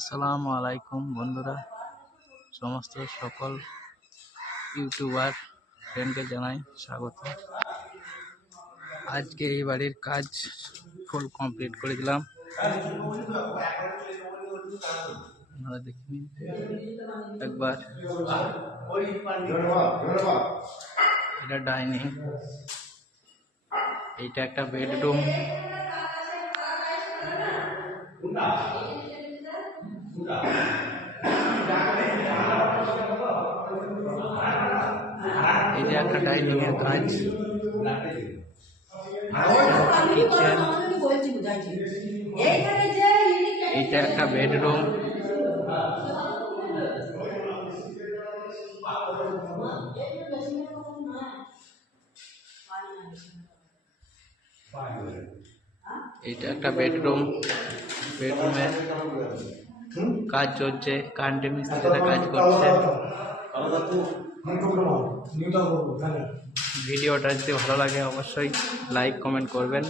আসসালামু আলাইকুম বন্ধুরা, সমস্ত সকল ইউটিউবার ফ্রেন্ডকে জানাই স্বাগত। আজকে এই বাড়ির কাজ ফুল কমপ্লিট করে দিলাম। আপনারা দেখে নিন একবার। এটা ডাইনিং, এইটা একটা বেডরুম, এই যে একটা ডাইনিং এর কাজ, কিচেন, এইটা একটা বেডরুম, এইটা একটা বেডরুম। বেডরুমে কাজ চলছে, কারেন্টের মিস্ত্রিরা কাজ করছে। ভিডিওটা যদি ভালো লাগে অবশ্যই লাইক কমেন্ট করবেন।